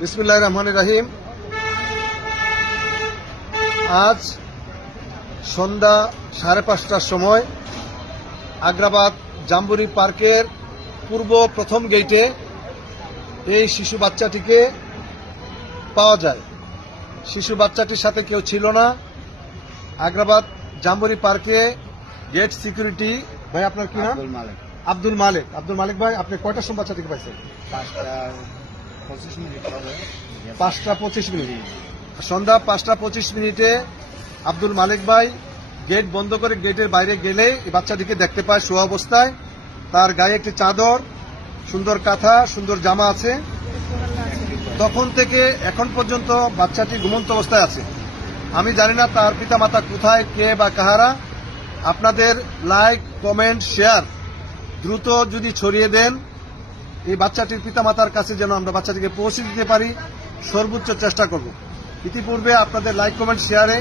বিসমিল্লাহির রহমানির রহিম। আজ সন্ধ্যা 5:30টার সময় আগ্রাবাদ জাম্বুরি পার্কের পূর্ব প্রথম গেটে এই শিশু বাচ্চাটিকে পাওয়া যায়। শিশু বাচ্চাটির সাথে কেউ ছিল না। আগ্রাবাদ জাম্বুরি পার্কে গেট সিকিউরিটি ভাই, আপনার কি নাম? আব্দুল মালিক। আব্দুল মালিক ভাই, আপনি কয়টার সময় বাচ্চাটিকে পাইছেন? 5:25 মিনিট। সন্ধ্যা 5:25 মিনিটে আব্দুল মালিক ভাই গেট বন্ধ করে গেটের বাইরে গেলে এই বাচ্চাটিকে দেখতে পায় শোয়া অবস্থায়। তার গায়ে একটি চাদর, সুন্দর কাঁথা, সুন্দর জামা আছে। তখন থেকে এখন পর্যন্ত বাচ্চাটি ঘুমন্ত অবস্থায় আছে। আমি জানি না তার পিতা মাতা কোথায়, কে বা কাহারা। আপনাদের লাইক, কমেন্ট, শেয়ার দ্রুত যদি ছড়িয়ে দেন, এই বাচ্চাটির পিতামাতার কাছে যেন আমরা বাচ্চাটিকে পৌঁছে দিতে পারি, সর্বোচ্চ চেষ্টা করব। ইতিপূর্বে আপনাদের লাইক, কমেন্ট, শেয়ারে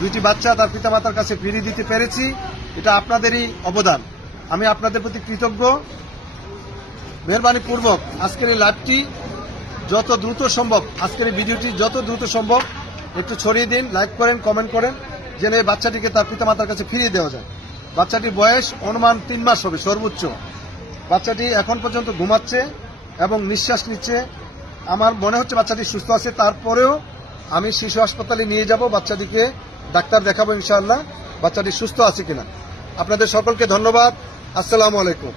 দুইটি বাচ্চা তার পিতামাতার কাছে ফিরিয়ে দিতে পেরেছি। এটা আপনাদেরই অবদান। আমি আপনাদের প্রতি কৃতজ্ঞ। মেহরবানি পূর্বক আজকের এই লাইভটি যত দ্রুত সম্ভব, আজকের এই ভিডিওটি যত দ্রুত সম্ভব একটু ছড়িয়ে দিন, লাইক করেন, কমেন্ট করেন, যেন এই বাচ্চাটিকে তার পিতামাতার কাছে ফিরিয়ে দেওয়া যায়। বাচ্চাটির বয়স অনুমান 3 মাস হবে সর্বোচ্চ। বাচ্চাটি এখন পর্যন্ত ঘুমাচ্ছে এবং নিঃশ্বাস নিচ্ছে। আমার মনে হচ্ছে বাচ্চাটি সুস্থ আছে। তারপরেও আমি শিশু হাসপাতালে নিয়ে যাব, বাচ্চাটিকে ডাক্তার দেখাবো ইনশাআল্লাহ বাচ্চাটি সুস্থ আছে কিনা। আপনাদের সকলকে ধন্যবাদ। আসসালামু আলাইকুম।